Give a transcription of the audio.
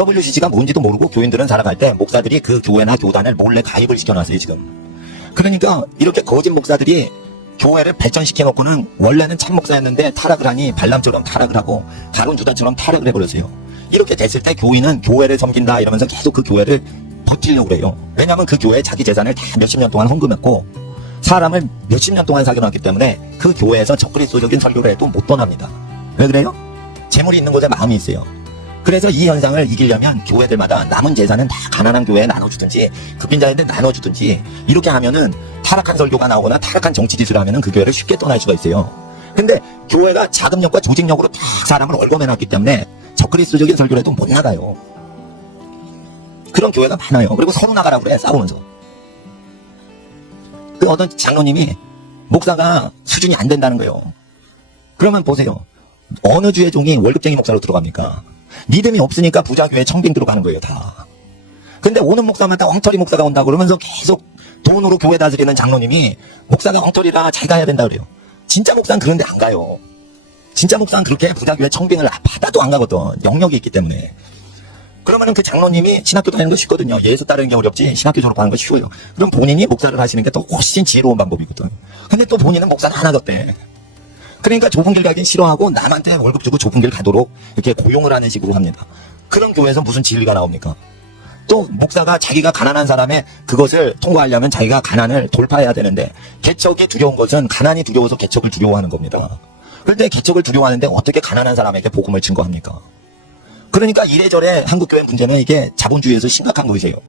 WCC가 뭔지도 모르고 교인들은 살아갈 때 목사들이 그 교회나 교단을 몰래 가입을 시켜놨어요 지금. 그러니까 이렇게 거짓 목사들이 교회를 발전시켜 놓고는 원래는 참 목사였는데 타락을 하니 발람처럼 타락을 하고 다른 주단처럼 타락을 해버렸어요. 이렇게 됐을 때 교인은 교회를 섬긴다 이러면서 계속 그 교회를 버티려고 그래요. 왜냐하면 그 교회에 자기 재산을 다 몇십 년 동안 헌금했고 사람을 몇십 년 동안 사귀어놨기 때문에 그 교회에서 적그리스도적인 설교를 해도 못 떠납니다. 왜 그래요? 재물이 있는 곳에 마음이 있어요. 그래서 이 현상을 이기려면 교회들마다 남은 재산은 다 가난한 교회에 나눠주든지 급빈자한테 나눠주든지 이렇게 하면은 타락한 설교가 나오거나 타락한 정치 짓을 하면은 그 교회를 쉽게 떠날 수가 있어요. 근데 교회가 자금력과 조직력으로 다 사람을 얼거매놨기 때문에 적그리스도적인 설교를 해도 못 나가요. 그런 교회가 많아요. 그리고 서로 나가라고 그래 싸우면서. 그 어떤 장로님이 목사가 수준이 안 된다는 거예요. 그러면 보세요. 어느 주의 종이 월급쟁이 목사로 들어갑니까? 믿음이 없으니까 부자교회 청빙 들어가는 거예요, 다. 근데 오는 목사마다 엉터리 목사가 온다 그러면서 계속 돈으로 교회 다스리는 장로님이 목사가 엉터리라 잘 가야 된다 그래요. 진짜 목사는 그런데 안 가요. 진짜 목사는 그렇게 부자교회 청빙을 받아도 안 가거든. 영역이 있기 때문에. 그러면은 그 장로님이 신학교 다니는 거 쉽거든요. 예수 따르는 게 어렵지 신학교 졸업하는 거 쉬워요. 그럼 본인이 목사를 하시는 게 또 훨씬 지혜로운 방법이거든. 근데 또 본인은 목사는 안 하겠대. 그러니까 좁은 길 가기 싫어하고 남한테 월급 주고 좁은 길 가도록 이렇게 고용을 하는 식으로 합니다. 그런 교회에서 무슨 진리가 나옵니까? 또 목사가 자기가 가난한 사람의 그것을 통과하려면 자기가 가난을 돌파해야 되는데 개척이 두려운 것은 가난이 두려워서 개척을 두려워하는 겁니다. 그런데 개척을 두려워하는데 어떻게 가난한 사람에게 복음을 증거합니까? 그러니까 이래저래 한국교회 문제는 이게 자본주의에서 심각한 것이에요.